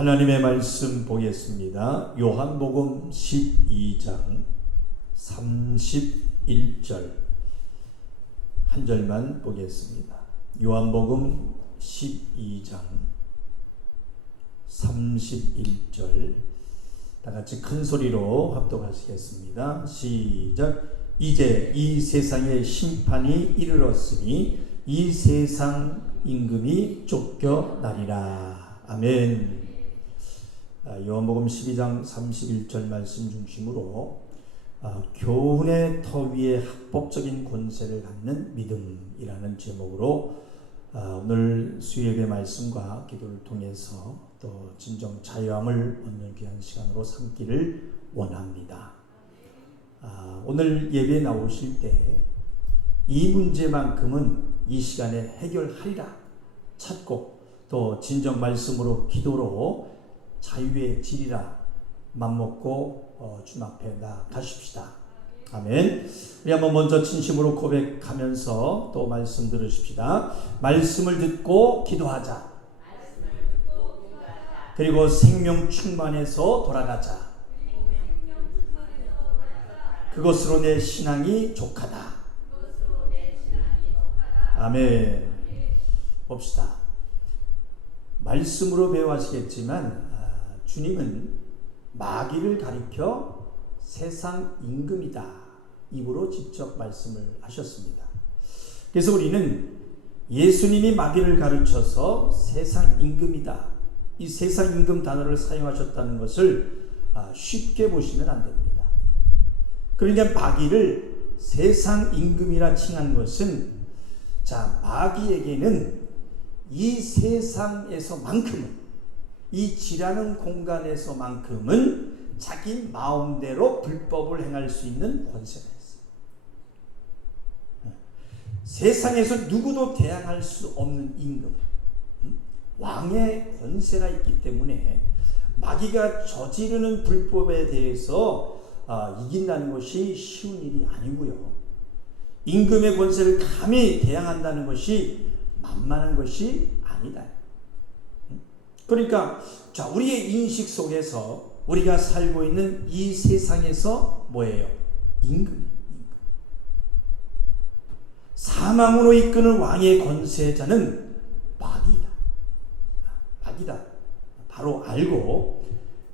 하나님의 말씀 보겠습니다. 요한복음 12장 31절 한 절만 보겠습니다. 요한복음 12장 31절 다 같이 큰 소리로 합독하시겠습니다. 시작. 이제 이 세상의 심판이 이르렀으니 이 세상 임금이 쫓겨나리라. 아멘. 요한복음 12장 31절 말씀 중심으로 교훈의 터 위에 합법적인 권세를 갖는 믿음이라는 제목으로 오늘 수요예배 말씀과 기도를 통해서 또 진정 자유함을 얻는 귀한 시간으로 삼기를 원합니다. 오늘 예배에 나오실 때 이 문제만큼은 이 시간에 해결하리라 찾고 또 진정 말씀으로 기도로 자유의 질이라 맘먹고 주님 앞에 나가십시다. 아멘. 우리 한번 먼저 진심으로 고백하면서 또 말씀 들으십시다. 말씀을 듣고 기도하자. 그리고 생명 충만해서 돌아가자. 그것으로 내 신앙이 족하다. 아멘. 봅시다. 말씀으로 배워하시겠지만 주님은 마귀를 가리켜 세상 임금이다 입으로 직접 말씀을 하셨습니다. 그래서 우리는 예수님이 마귀를 가르쳐서 세상 임금이다, 이 세상 임금 단어를 사용하셨다는 것을 쉽게 보시면 안 됩니다. 그러니까 마귀를 세상 임금이라 칭한 것은 마귀에게는 이 세상에서만큼은, 이 지라는 공간에서만큼은 자기 마음대로 불법을 행할 수 있는 권세가 있어요. 세상에서 누구도 대항할 수 없는 임금, 왕의 권세가 있기 때문에 마귀가 저지르는 불법에 대해서 이긴다는 것이 쉬운 일이 아니고요. 임금의 권세를 감히 대항한다는 것이 만만한 것이 아니다. 그러니까 우리의 인식 속에서 우리가 살고 있는 이 세상에서 뭐예요? 임금. 사망으로 이끄는 왕의 권세자는 마귀다. 마귀다. 바로 알고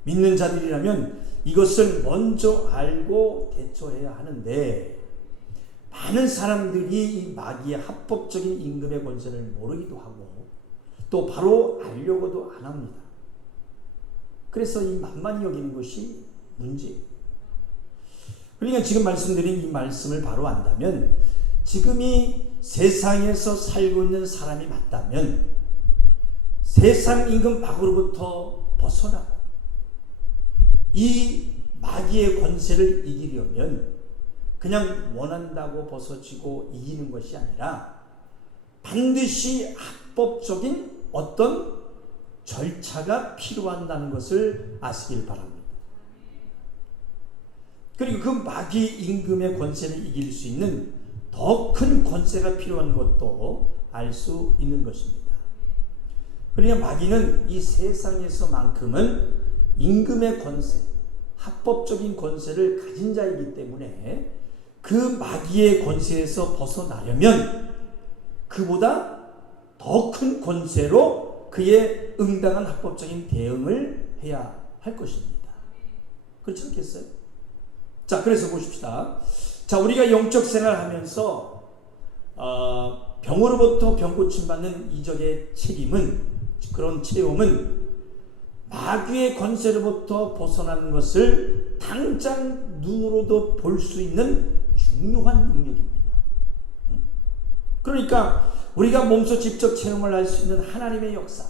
믿는 자들이라면 이것을 먼저 알고 대처해야 하는데, 많은 사람들이 이 마귀의 합법적인 임금의 권세를 모르기도 하고 또 바로 알려고도 안 합니다. 그래서 이 만만히 여기는 것이 문제예요. 그러니까 지금 말씀드린 이 말씀을 바로 안다면, 지금이 세상에서 살고 있는 사람이 맞다면 세상 임금 마귀로부터 벗어나고 이 마귀의 권세를 이기려면 그냥 원한다고 벗어지고 이기는 것이 아니라 반드시 합법적인 어떤 절차가 필요한다는 것을 아시길 바랍니다. 그리고 그 마귀 임금의 권세를 이길 수 있는 더 큰 권세가 필요한 것도 알 수 있는 것입니다. 그러니까 마귀는 이 세상에서만큼은 임금의 권세, 합법적인 권세를 가진 자이기 때문에 그 마귀의 권세에서 벗어나려면 그보다 더 큰 권세로 그의 응당한 합법적인 대응을 해야 할 것입니다. 그렇지 않겠어요? 그래서 보십시다. 우리가 영적 생활을 하면서 병으로부터 병고침 받는 이적의 책임은, 그런 체험은 마귀의 권세로부터 벗어나는 것을 당장 눈으로도 볼 수 있는 중요한 능력입니다. 그러니까 우리가 몸소 직접 체험을 할 수 있는 하나님의 역사,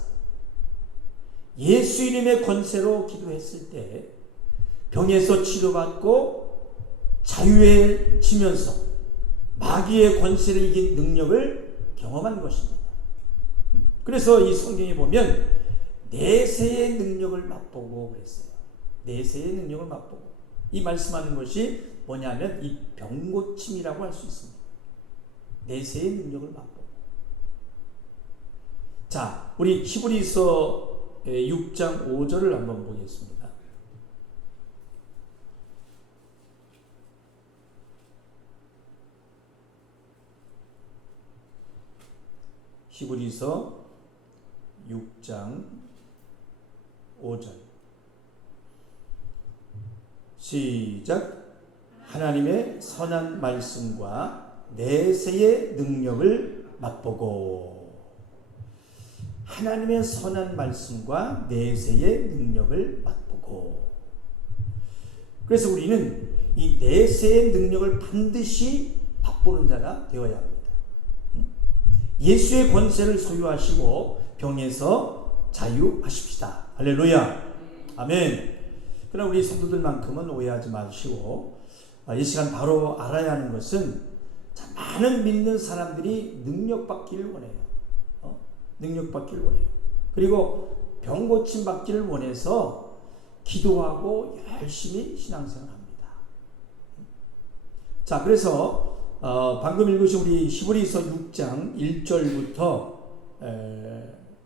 예수 이름의 권세로 기도했을 때 병에서 치료받고 자유해지면서 마귀의 권세를 이긴 능력을 경험한 것입니다. 그래서 이 성경에 보면 내세의 능력을 맛보고 그랬어요. 내세의 능력을 맛보고. 이 말씀하는 것이 뭐냐면 이 병고침이라고 할 수 있습니다. 내세의 능력을 맛보고. 우리 히브리서 6장 5절을 한번 보겠습니다. 히브리서 6장 5절 시작. 하나님의 선한 말씀과 내세의 능력을 맛보고. 하나님의 선한 말씀과 내세의 능력을 맛보고. 그래서 우리는 이 내세의 능력을 반드시 맛보는 자가 되어야 합니다. 예수의 권세를 소유하시고 병에서 자유하십시다. 할렐루야. 아멘. 그러나 우리 성도들만큼은 오해하지 마시고 이 시간 바로 알아야 하는 것은 많은 믿는 사람들이 능력받기를 원해요. 능력받기를 원해요. 그리고 병 고침 받기를 원해서 기도하고 열심히 신앙생활합니다. 자, 그래서 방금 읽으신 우리 히브리서 6장 1절부터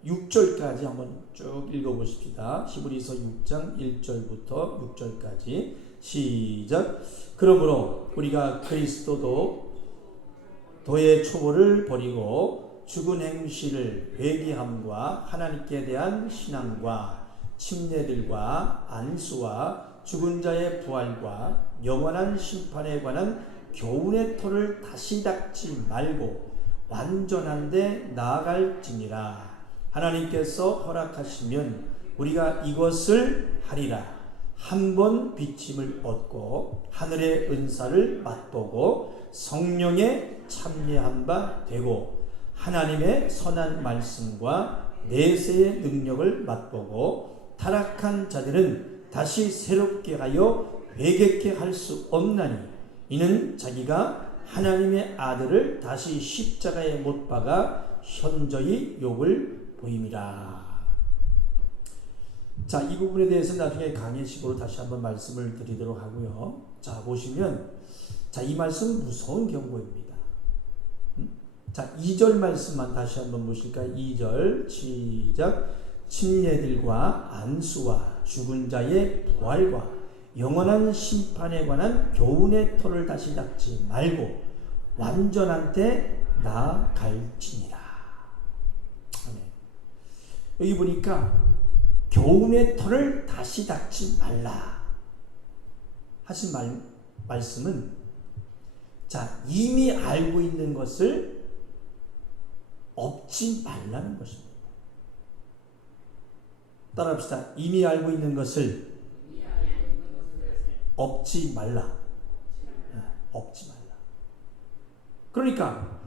6절까지 한번 쭉 읽어보십시다. 히브리서 6장 1절부터 6절까지 시작. 그러므로 우리가 그리스도도 도의 초보를 버리고 죽은 행실을 회개함과 하나님께 대한 신앙과 침례들과 안수와 죽은 자의 부활과 영원한 심판에 관한 교훈의 토를 다시 닦지 말고 완전한 데 나아갈지니라. 하나님께서 허락하시면 우리가 이것을 하리라. 한 번 빚짐을 얻고 하늘의 은사를 맛보고 성령에 참여한 바 되고 하나님의 선한 말씀과 내세의 능력을 맛보고 타락한 자들은 다시 새롭게 하여 회개케 할 수 없나니 이는 자기가 하나님의 아들을 다시 십자가에 못 박아 현저히 욕을 보임이라. 자, 이 부분에 대해서 나중에 강의식으로 다시 한번 말씀을 드리도록 하고요. 자, 보시면 이 말씀 무서운 경고입니다. 자, 2절 말씀만 다시 한번 보실까요? 2절 시작. 침례들과 안수와 죽은 자의 부활과 영원한 심판에 관한 교훈의 토를 다시 닦지 말고 완전한 데 나아갈지니라. 여기 보니까 교훈의 토를 다시 닦지 말라 하신 말씀은 이미 알고 있는 것을 엎지 말라는 것입니다. 따라합시다. 이미 알고 있는 것을 엎지 말라. 엎지 말라. 그러니까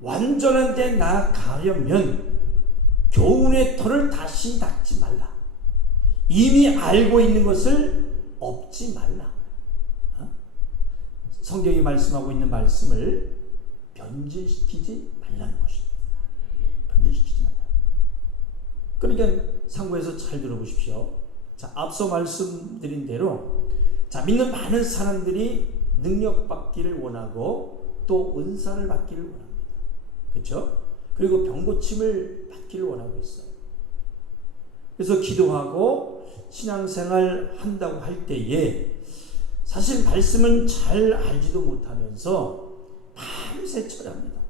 완전한 데 나아가려면 교훈의 토를 다시 닦지 말라. 이미 알고 있는 것을 엎지 말라. 성경이 말씀하고 있는 말씀을 변질시키지 말라는 것입니다. 변질시키지 말라. 그러니까 상고에서 잘 들어보십시오. 자, 앞서 말씀드린 대로 믿는 많은 사람들이 능력받기를 원하고 또 은사를 받기를 원합니다. 그렇죠? 그리고 병고침을 받기를 원하고 있어요. 그래서 기도하고 신앙생활 한다고 할 때에 사실 말씀은 잘 알지도 못하면서 밤새 철회합니다.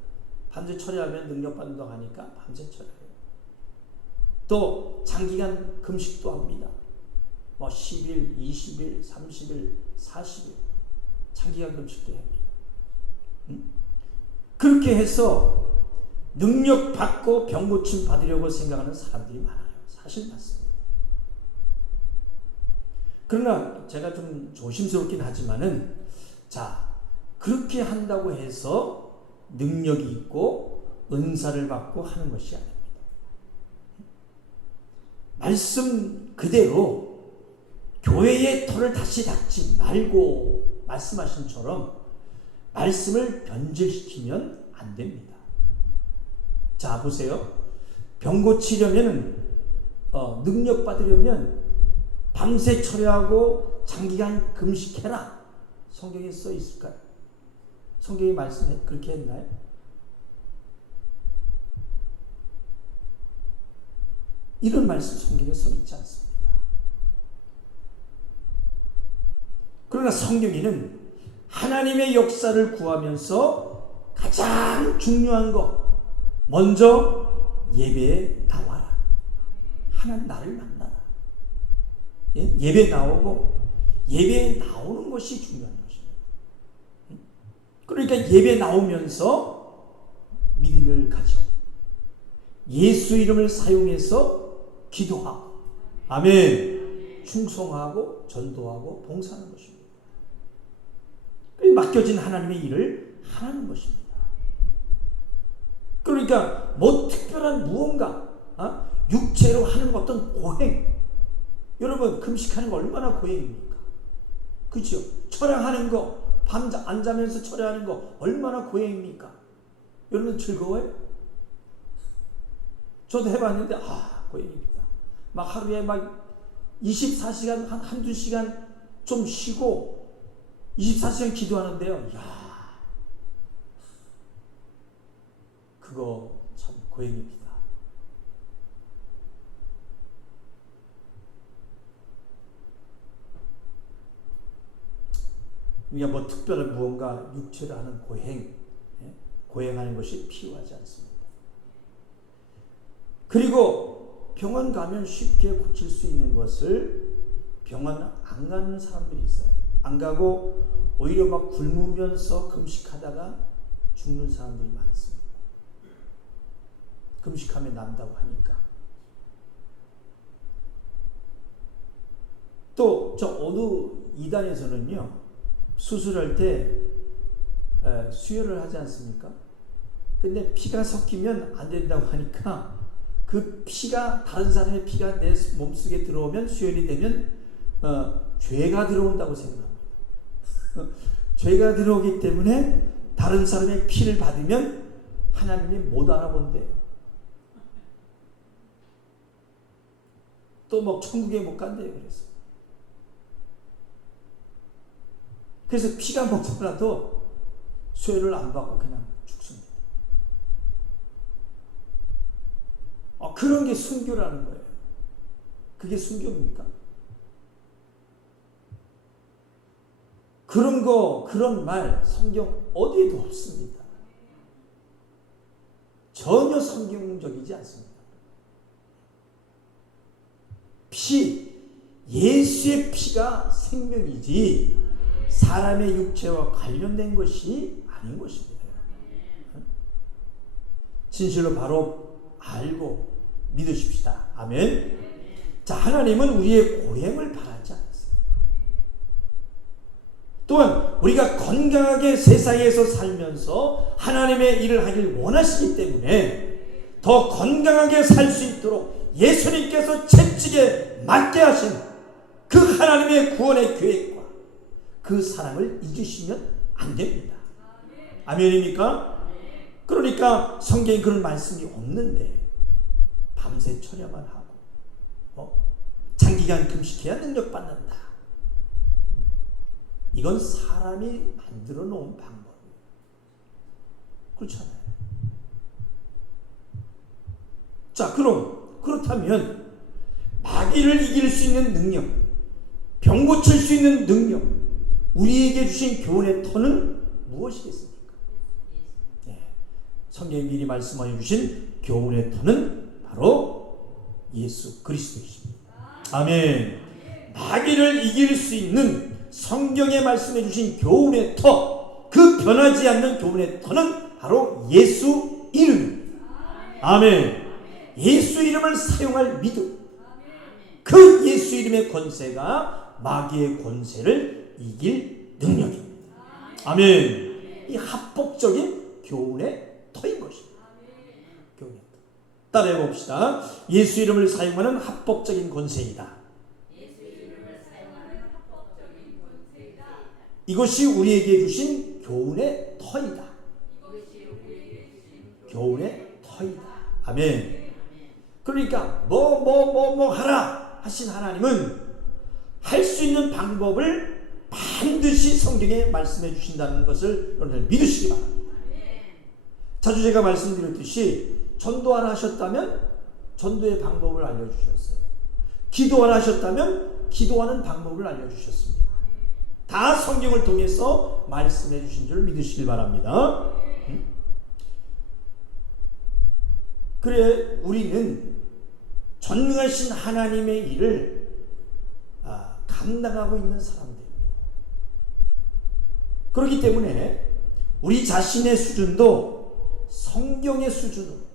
밤새 철회하면 능력받는다고 하니까 밤새 철회해요. 또 장기간 금식도 합니다. 10일, 20일, 30일, 40일 장기간 금식도 합니다. 그렇게 해서 능력 받고 병 고침 받으려고 생각하는 사람들이 많아요. 사실 맞습니다. 그러나 제가 좀 조심스럽긴 하지만은 그렇게 한다고 해서 능력이 있고 은사를 받고 하는 것이 아닙니다. 말씀 그대로 교회의 토를 다시 닦지 말고 말씀하신처럼 말씀을 변질시키면 안 됩니다. 자, 보세요. 병 고치려면 능력 받으려면 밤새 철회하고 장기간 금식해라. 성경에 써 있을까요? 성경이 말씀해 그렇게 했나요? 이런 말씀 성경에 써 있지 않습니다. 그러나 성경에는 하나님의 역사를 구하면서 가장 중요한 것, 먼저 예배에 나와라. 하나님 나를 만나라. 예배 나오고 예배에 나오는 것이 중요한 것입니다. 그러니까 예배 나오면서 믿음을 가지고 예수 이름을 사용해서 기도하고, 아멘, 충성하고 전도하고 봉사하는 것입니다. 맡겨진 하나님의 일을 하는 것입니다. 그러니까 뭐 특별한 무언가, 육체로 하는 어떤 고행, 여러분 금식하는 거 얼마나 고행입니까? 그렇죠? 철야하는 거, 밤 안 자면서 철야하는 거 얼마나 고행입니까? 여러분 즐거워요? 저도 해봤는데 고행입니다. 막 하루에 막 24시간 한두 시간 좀 쉬고 24시간 기도하는데요. 그거 참 고행입니다. 우리가 뭐 특별한 무언가 육체로 하는 고행하는 것이 필요하지 않습니다. 그리고 병원 가면 쉽게 고칠 수 있는 것을 병원 안 가는 사람들이 있어요. 안 가고 오히려 막 굶으면서 금식하다가 죽는 사람들이 많습니다. 금식하면 난다고 하니까. 또 저 어느 이단에서는요, 수술할 때 수혈을 하지 않습니까? 근데 피가 섞이면 안 된다고 하니까 그 피가, 다른 사람의 피가 내 몸속에 들어오면, 수혈이 되면 죄가 들어온다고 생각합니다. 죄가 들어오기 때문에 다른 사람의 피를 받으면 하나님이 못 알아본대요. 또 뭐 천국에 못 간대요. 그래서 피가 먹더라도 수혈을 안 받고 그냥 죽습니다. 그런 게 순교라는 거예요. 그게 순교입니까? 그런 말 성경 어디에도 없습니다. 전혀 성경적이지 않습니다. 예수의 피가 생명이지 사람의 육체와 관련된 것이 아닌 것입니다. 진실로 바로 알고 믿으십시다. 아멘. 자, 하나님은 우리의 고행을 바라지 않습니다. 또한 우리가 건강하게 세상에서 살면서 하나님의 일을 하길 원하시기 때문에 더 건강하게 살 수 있도록 예수님께서 채찍에 맞게 하신 그 하나님의 구원의 계획과 그 사랑을 잊으시면 안 됩니다. 아멘입니까? 그러니까 성경에 그런 말씀이 없는데 밤새 철야만 하고 장기간 금식해야 능력받는다. 이건 사람이 만들어 놓은 방법이에요. 그렇잖아요. 자, 그렇다면 마귀를 이길 수 있는 능력, 병 고칠 수 있는 능력, 우리에게 주신 교훈의 터는 무엇이겠습니까? 성경이 미리 말씀하여 주신 교훈의 터는 바로 예수 그리스도이십니다. 아멘. 마귀를 이길 수 있는 성경에 말씀해 주신 교훈의 터, 그 변하지 않는 교훈의 터는 바로 예수 이름입니다. 아멘. 예수 이름을 사용할 믿음, 그 예수 이름의 권세가 마귀의 권세를 이길 능력입니다. 아멘. 이 합법적인 교훈의 터인 것입니다. 교훈의 터. 따라해 봅시다. 예수 이름을 사용하는 합법적인 권세이다. 이것이 우리에게 주신 교훈의 터이다. 교훈의 터이다. 아멘. 그러니까 뭐 하라 하신 하나님은 할 수 있는 방법을 반드시 성경에 말씀해 주신다는 것을 여러분들 믿으시기 바랍니다. 자주 제가 말씀드렸듯이 전도하라 하셨다면 전도의 방법을 알려주셨어요. 기도를 하셨다면 기도하는 방법을 알려주셨습니다. 다 성경을 통해서 말씀해 주신 줄 믿으시길 바랍니다. 그래 우리는 전능하신 하나님의 일을 감당하고 있는 사람들입니다. 그렇기 때문에 우리 자신의 수준도 성경의 수준으로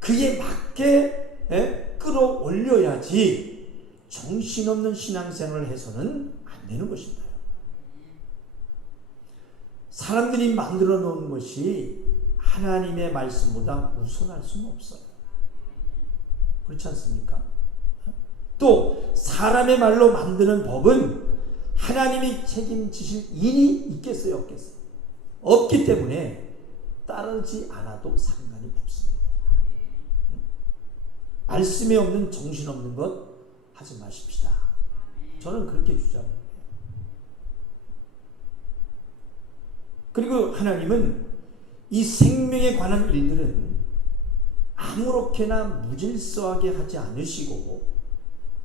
그에 맞게 끌어올려야지 정신없는 신앙생활을 해서는 안 되는 것입니다. 사람들이 만들어 놓은 것이 하나님의 말씀보다 우선할 수는 없어요. 그렇지 않습니까? 또 사람의 말로 만드는 법은 하나님이 책임지실 일이 있겠어요, 없겠어요? 없기 때문에 따르지 않아도 상관이 없습니다. 말씀에 없는 정신없는 것 하지 마십시다. 저는 그렇게 주장합니다. 그리고 하나님은 이 생명에 관한 일들은 아무렇게나 무질서하게 하지 않으시고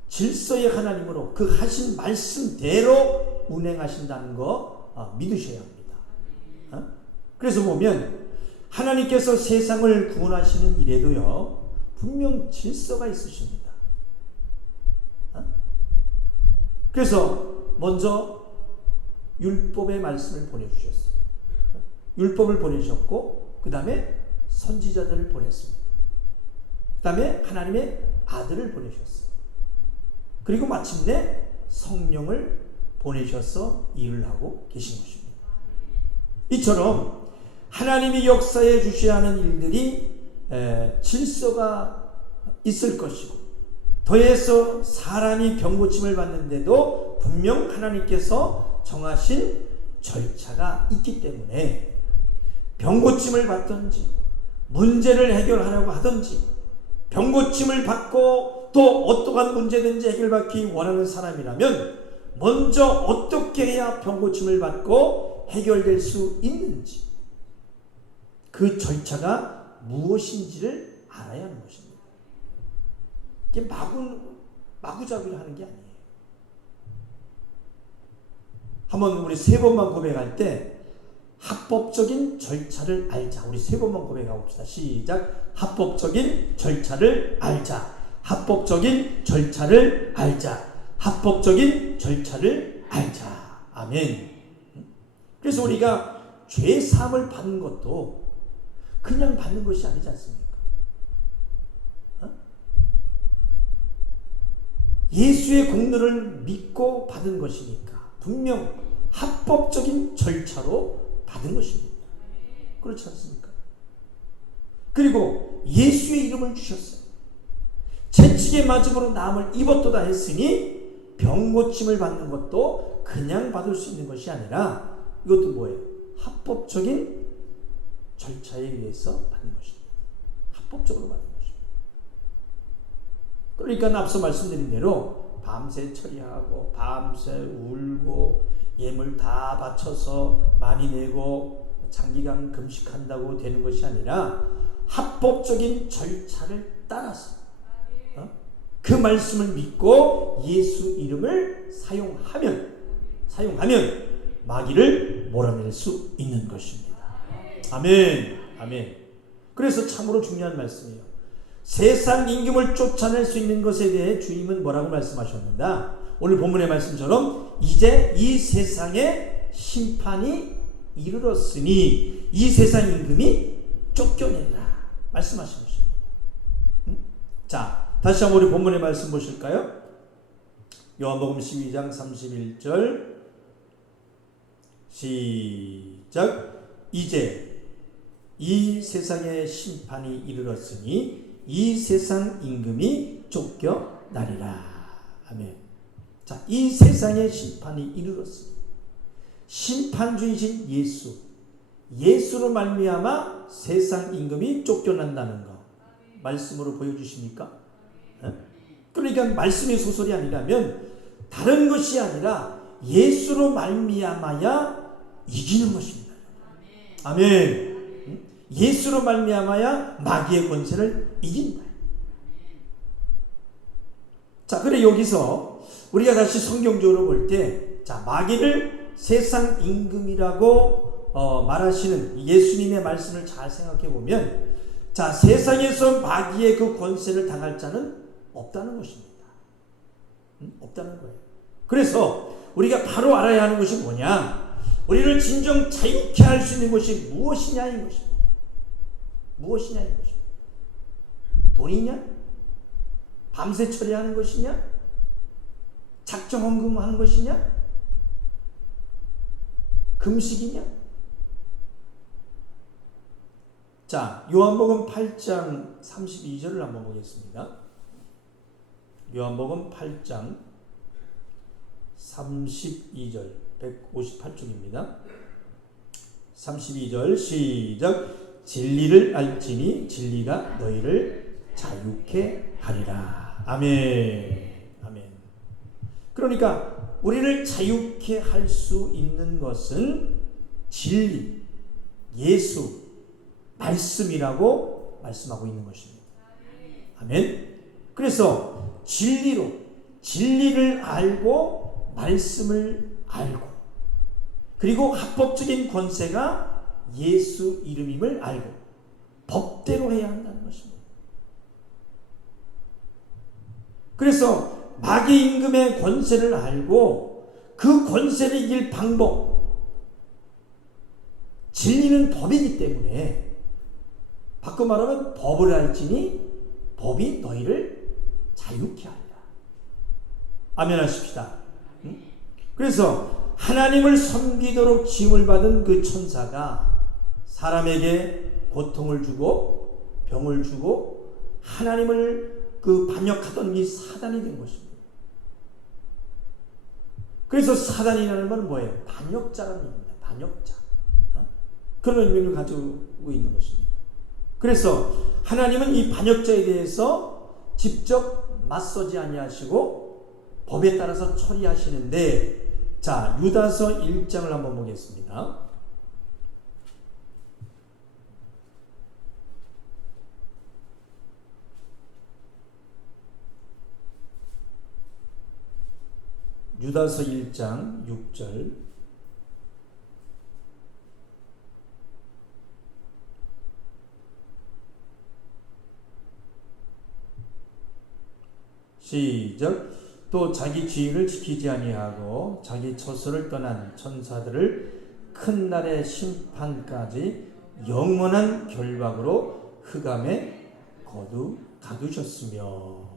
질서의 하나님으로 그 하신 말씀대로 운행하신다는 거 믿으셔야 합니다. 그래서 보면 하나님께서 세상을 구원하시는 일에도요 분명 질서가 있으십니다. 그래서 먼저 율법의 말씀을 보내주셨어요. 율법을 보내셨고 그 다음에 선지자들을 보냈습니다. 그 다음에 하나님의 아들을 보내셨어요. 그리고 마침내 성령을 보내셔서 일을 하고 계신 것입니다. 이처럼 하나님이 역사해 주셔야 하는 일들이 질서가 있을 것이고 더해서 사람이 병고침을 받는데도 분명 하나님께서 정하신 절차가 있기 때문에 병고침을 받든지 문제를 해결하려고 하든지 병고침을 받고 또 어떠한 문제든지 해결받기 원하는 사람이라면 먼저 어떻게 해야 병고침을 받고 해결될 수 있는지 그 절차가 무엇인지를 알아야 하는 것입니다. 이게 마구잡이로 하는 게 아니에요. 한번 우리 세 번만 고백할 때 합법적인 절차를 알자. 우리 세 번만 고백해 봅시다. 시작. 합법적인 절차를 알자. 합법적인 절차를 알자. 합법적인 절차를 알자. 아멘. 그래서 우리가 죄 사함을 받는 것도 그냥 받는 것이 아니지 않습니까? 예수의 공로를 믿고 받은 것이니까 분명 합법적인 절차로 받은 것입니다. 그렇지 않습니까? 그리고 예수의 이름을 주셨어요. 채찍의 맞음으로 남을 입었도다 했으니 병고침을 받는 것도 그냥 받을 수 있는 것이 아니라 이것도 뭐예요? 합법적인 절차에 의해서 받는 것입니다. 합법적으로 받는 것입니다. 그러니까 앞서 말씀드린 대로 밤새 처리하고 밤새 울고 예물 다 바쳐서 많이 내고 장기간 금식한다고 되는 것이 아니라 합법적인 절차를 따라서 그 말씀을 믿고 예수 이름을 사용하면 마귀를 몰아낼 수 있는 것입니다. 아멘. 아멘. 그래서 참으로 중요한 말씀이에요. 세상 임금을 쫓아낼 수 있는 것에 대해 주님은 뭐라고 말씀하셨는가? 오늘 본문의 말씀처럼 이제 이 세상에 심판이 이르렀으니 이 세상 임금이 쫓겨내라 말씀하신 것입니다. 자, 다시 한번 우리 본문의 말씀 보실까요? 요한복음 12장 31절 시작. 이제 이 세상에 심판이 이르렀으니 이 세상 임금이 쫓겨나리라. 아멘. 자, 이 세상의 심판이 이르렀습니다. 심판주이신 예수로 말미암아 세상 임금이 쫓겨난다는 거 말씀으로 보여주십니까? 그러니까 말씀의 소설이 아니라면 다른 것이 아니라 예수로 말미암아야 이기는 것입니다. 아멘. 예수로 말미암아야 마귀의 권세를 이긴다. 자, 그래 여기서 우리가 다시 성경적으로 볼 때, 자, 마귀를 세상 임금이라고 말하시는 예수님의 말씀을 잘 생각해 보면, 자, 세상에서 마귀의 그 권세를 당할 자는 없다는 것입니다. 없다는 거예요. 그래서 우리가 바로 알아야 하는 것이 뭐냐? 우리를 진정 자유케 할 수 있는 것이 무엇이냐인 것입니다. 무엇이냐인 것입니다. 돈이냐? 밤새 처리하는 것이냐? 작정헌금하는 것이냐? 금식이냐? 자, 요한복음 8장 32절을 한번 보겠습니다. 요한복음 8장 32절 158쪽입니다. 32절 시작. 진리를 알지니 진리가 너희를 자유케 하리라. 아멘. 아멘. 그러니까 우리를 자유케 할 수 있는 것은 진리, 예수, 말씀이라고 말씀하고 있는 것입니다. 아멘. 그래서 진리를 알고 말씀을 알고, 그리고 합법적인 권세가 예수 이름임을 알고 법대로 해야 한다는 것입니다. 그래서 마귀 임금의 권세를 알고 그 권세를 이길 방법, 진리는 법이기 때문에, 바꿔 말하면 법을 알지니 법이 너희를 자유케 하리라. 아멘 하십시다. 그래서 하나님을 섬기도록 지음을 받은 그 천사가 사람에게 고통을 주고 병을 주고 하나님을 그 반역하던 이 사단이 된 것입니다. 그래서 사단이라는 건 뭐예요? 반역자라는 얘기입니다. 반역자. 그런 의미를 가지고 있는 것입니다. 그래서 하나님은 이 반역자에 대해서 직접 맞서지 아니하시고 법에 따라서 처리하시는데, 자, 유다서 1장을 한번 보겠습니다. 유다서 1장 6절. 시작. 또 자기 지위를 지키지 아니하고 자기 처소를 떠난 천사들을 큰 날의 심판까지 영원한 결박으로 흑암에 가두셨으며.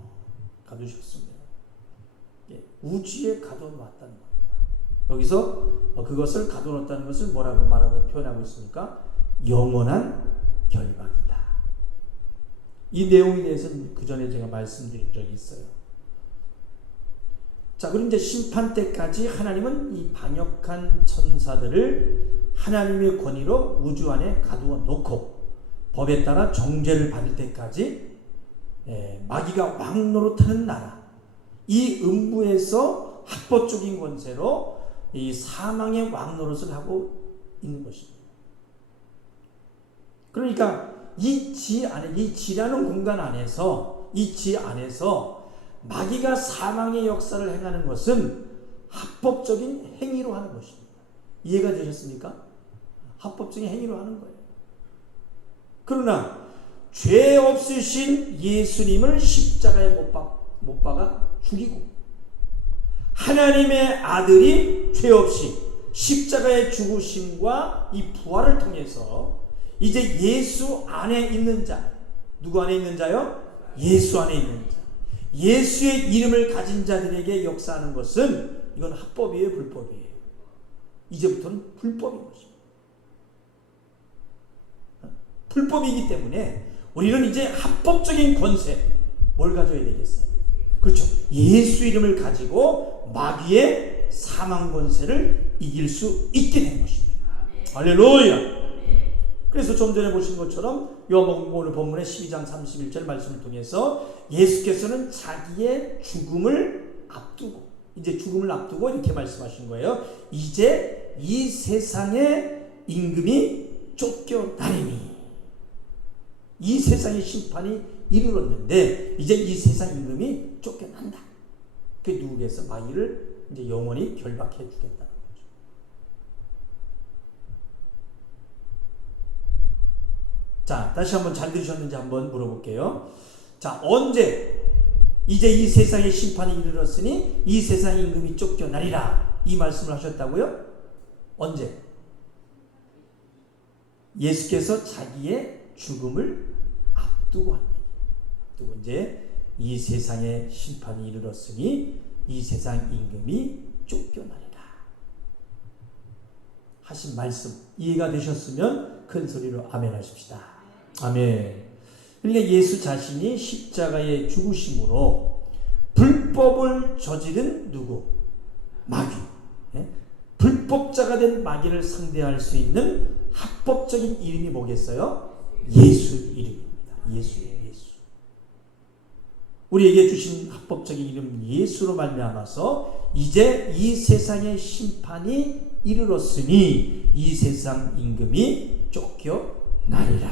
우주에 가둬놓았다는 겁니다. 여기서 그것을 가둬놓았다는 것을 뭐라고 말하고 표현하고 있습니까? 영원한 결박이다. 이 내용에 대해서는 그 전에 제가 말씀드린 적이 있어요. 자, 그럼 이제 심판 때까지 하나님은 이 반역한 천사들을 하나님의 권위로 우주 안에 가두어 놓고 법에 따라 정죄를 받을 때까지 마귀가 왕노릇하는 나라, 이 음부에서 합법적인 권세로 이 사망의 왕노릇을 하고 있는 것입니다. 그러니까 이 지 안에, 이 지라는 공간 안에서, 이 지 안에서 마귀가 사망의 역사를 행하는 것은 합법적인 행위로 하는 것입니다. 이해가 되셨습니까? 합법적인 행위로 하는 거예요. 그러나 죄 없으신 예수님을 십자가에 못 박아 죽이고, 하나님의 아들이 죄 없이 십자가의 죽으심과 이 부활을 통해서 이제 예수 안에 있는 자, 누구 안에 있는 자요? 예수 안에 있는 자, 예수의 이름을 가진 자들에게 역사하는 것은 이건 합법이에요, 불법이에요? 이제부터는 불법인 것입니다. 불법이기 때문에 우리는 이제 합법적인 권세, 뭘 가져야 되겠어요? 그렇죠. 예수 이름을 가지고 마귀의 사망 권세를 이길 수 있게 된 것입니다. 할렐루야. 그래서 좀 전에 보신 것처럼 요한복음 오늘 본문의 12장 31절 말씀을 통해서 예수께서는 자기의 죽음을 앞두고, 이제 죽음을 앞두고 이렇게 말씀하신 거예요. 이제 이 세상의 임금이 쫓겨나리니. 이 세상의 심판이 이르렀는데 이제 이 세상 임금이 쫓겨난다. 그 누구겠어? 마귀를 이제 영원히 결박해 주겠다는 거죠. 자, 다시 한번 잘 들으셨는지 한번 물어볼게요. 자, 언제 이제 이 세상의 심판이 이르렀으니 이 세상의 임금이 쫓겨나리라, 이 말씀을 하셨다고요? 언제? 예수께서 자기의 죽음을 앞두고 한 얘기. 앞두고 이제 이 세상의 심판이 이르렀으니 이 세상 임금이 쫓겨나리라 하신 말씀 이해가 되셨으면 큰 소리로 아멘 하십시다. 아멘. 그러니까 예수 자신이 십자가의 죽으심으로 불법을 저지른 누구? 마귀. 불법자가 된 마귀를 상대할 수 있는 합법적인 이름이 뭐겠어요? 예수 이름입니다. 예수예요. 예수. 우리에게 주신 합법적인 이름 예수로 말미암아서 이제 이 세상의 심판이 이르렀으니 이 세상 임금이 쫓겨나리라.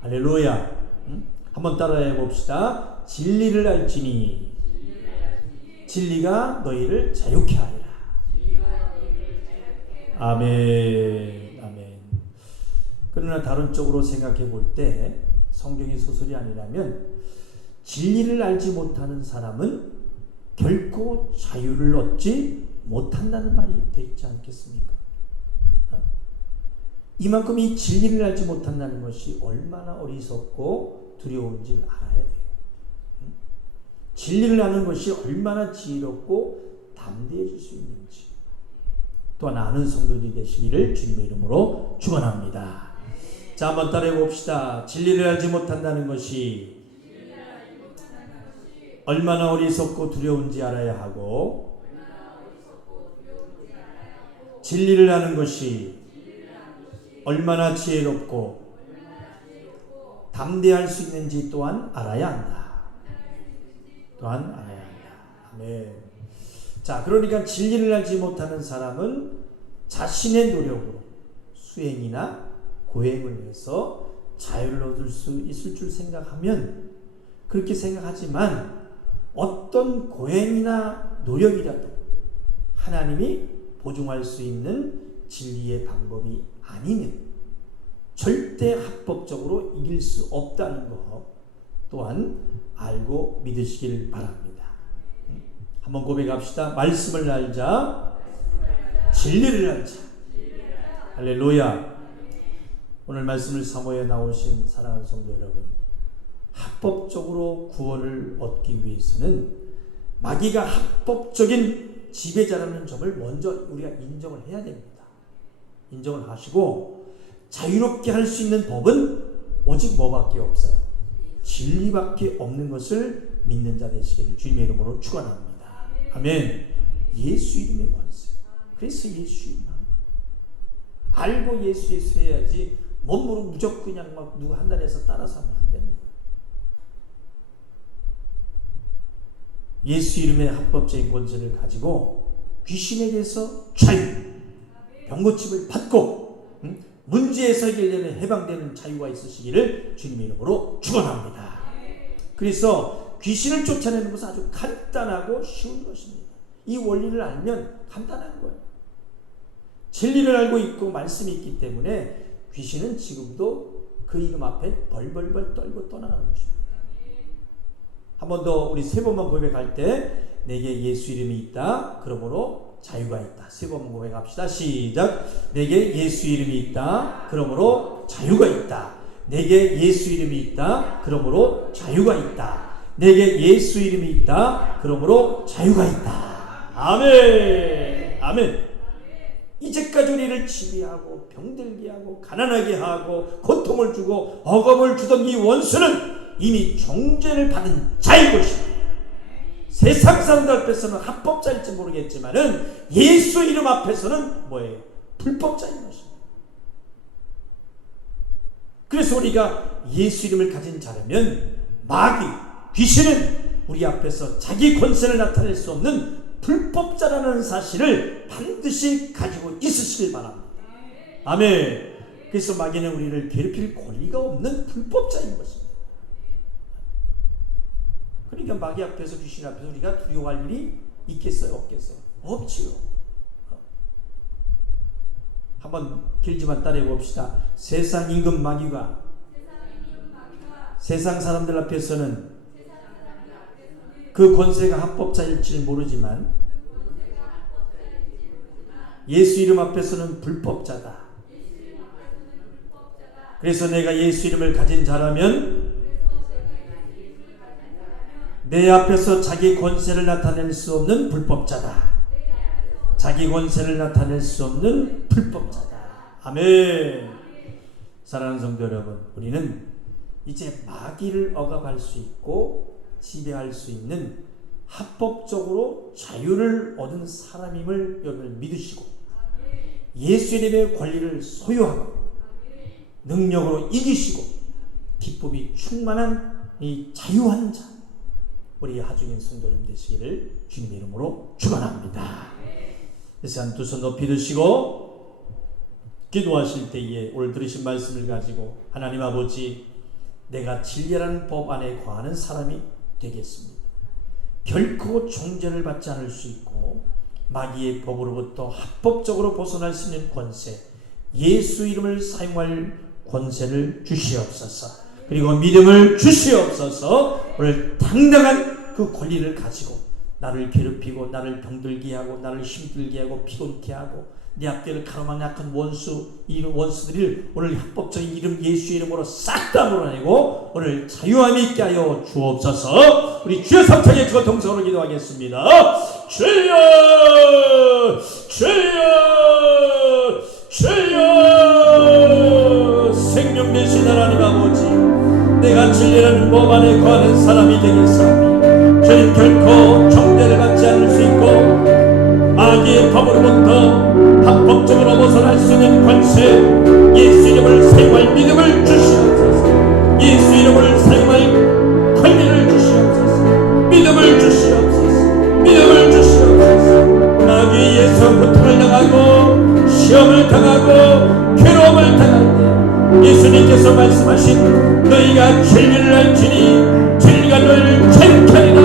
할렐루야. 한번 따라해 봅시다. 진리를 알지니 진리가 너희를 자유케 하리라. 아멘. 아멘. 그러나 다른 쪽으로 생각해 볼 때 성경의 소설이 아니라면 진리를 알지 못하는 사람은 결코 자유를 얻지 못한다는 말이 되어 있지 않겠습니까? 이만큼 이 진리를 알지 못한다는 것이 얼마나 어리석고 두려운지 알아야 돼요. 진리를 아는 것이 얼마나 지혜롭고 담대해질 수 있는지 또한 아는 성도들이 되시기를 주님의 이름으로 축원합니다. 자, 한번 따라해 봅시다. 진리를 알지 못한다는 것이 얼마나 어리석고 두려운지 알아야 하고 진리를 아는 것이 얼마나 지혜롭고 담대할 수 있는지 또한 알아야 한다. 또한 알아야 한다. 아멘. 자, 그러니까 진리를 알지 못하는 사람은 자신의 노력으로 수행이나 고행을 해서 자유를 얻을 수 있을 줄 생각하면 그렇게 생각하지만 어떤 고행이나 노력이라도 하나님이 보증할 수 있는 진리의 방법이 아니면 절대 합법적으로 이길 수 없다는 것 또한 알고 믿으시길 바랍니다. 한번 고백합시다. 말씀을 알자, 진리를 알자. 할렐루야. 오늘 말씀을 사모해 나오신 사랑하는 성도 여러분, 합법적으로 구원을 얻기 위해서는 마귀가 합법적인 지배자라는 점을 먼저 우리가 인정을 해야 됩니다. 인정을 하시고 자유롭게 할 수 있는 법은 오직 뭐밖에 없어요? 진리밖에 없는 것을 믿는 자 되시기를 주님의 이름으로 축원합니다. 아멘. 예수 이름의 권세. 그래서 예수 이름 알고 예수 해야지 몸으로 무조건 그냥 막 누구 한다해서 따라서 하면 안 되는 거예요. 예수 이름의 합법적인 권세를 가지고 귀신에게서 자유, 병고침을 받고 문제에서 해결되는 해방되는 자유가 있으시기를 주님의 이름으로 축원합니다. 그래서 귀신을 쫓아내는 것은 아주 간단하고 쉬운 것입니다. 이 원리를 알면 간단한 거예요. 진리를 알고 있고 말씀이 있기 때문에 귀신은 지금도 그 이름 앞에 벌벌벌 떨고 떠나가는 것입니다. 한 번 더 우리 세 번만 고백할 때 내게 예수 이름이 있다. 그러므로 자유가 있다. 세 번만 고백합시다. 시작. 내게 예수 이름이 있다. 그러므로 자유가 있다. 내게 예수 이름이 있다. 그러므로 자유가 있다. 내게 예수 이름이 있다. 그러므로 자유가 있다. 아멘. 아멘. 이제까지 우리를 지배하고 병들게 하고 가난하게 하고 고통을 주고 억압을 주던 이 원수는 이미 정죄를 받은 자의 것입니다. 세상 사람들 앞에서는 합법자일지 모르겠지만은 예수 이름 앞에서는 뭐예요? 불법자인 것입니다. 그래서 우리가 예수 이름을 가진 자라면 마귀, 귀신은 우리 앞에서 자기 권세를 나타낼 수 없는 불법자라는 사실을 반드시 가지고 있으시길 바랍니다. 아멘. 그래서 마귀는 우리를 괴롭힐 권리가 없는 불법자인 것입니다. 그러니까 마귀 앞에서 귀신 앞에서 우리가 두려워할 일이 있겠어요? 없겠어요? 없지요. 한번 길지만 따라해 봅시다. 세상 임금 마귀가 세상 사람들 앞에서는 그 권세가 합법자일지 모르지만 예수 이름 앞에서는 불법자다. 그래서 내가 예수 이름을 가진 자라면 내 앞에서 자기 권세를 나타낼 수 없는 불법자다. 자기 권세를 나타낼 수 없는 불법자다. 아멘. 사랑하는 성도 여러분, 우리는 이제 마귀를 억압할 수 있고 지배할 수 있는 합법적으로 자유를 얻은 사람임을 여러분 믿으시고 예수 이름의 권리를 소유하고 능력으로 이기시고 기쁨이 충만한 이 자유한 자 우리 하중인 성도님 되시기를 주님의 이름으로 축원합니다. 이 시간 두 손 높이 드시고 기도하실 때에 오늘 들으신 말씀을 가지고 하나님 아버지, 내가 진리라는 법 안에 거하는 사람이 되겠습니다. 결코 종죄를 받지 않을 수 있고 마귀의 법으로부터 합법적으로 벗어날 수 있는 권세, 예수 이름을 사용할 권세를 주시옵소서. 그리고 믿음을 주시옵소서. 오늘 당당한 그 권리를 가지고 나를 괴롭히고 나를 병들게 하고 나를 힘들게 하고 피곤케 하고 내 앞길을 가로막는 약한 이 원수들을 오늘 합법적인 이름 예수 이름으로 싹 다 몰아내고 오늘 자유함이 있게 하여 주옵소서. 우리 주여 삼창에 주어 동성으로 기도하겠습니다. 주여 주여 주여 생명 되신 하나님 아버지, 내가 진리라는 법 안에 거하는 사람이 되겠사오니 저는 결코 정죄를 받지 않을 수 있고 마귀의 법으로부터 합법적으로 벗어날 수 있는 권세, 예수 이름을 사용할 믿음을 주시옵소서. 예수 이름을 사용할 권리를 주시옵소서. 믿음을 주시옵소서. 믿음을 주시옵소서. 마귀에서 고통을 당하고 시험을 당하고 괴로움을 당할 때 예수님께서 말씀하신 너희가 진리를 알지니 진리가 너희를 갱케하리라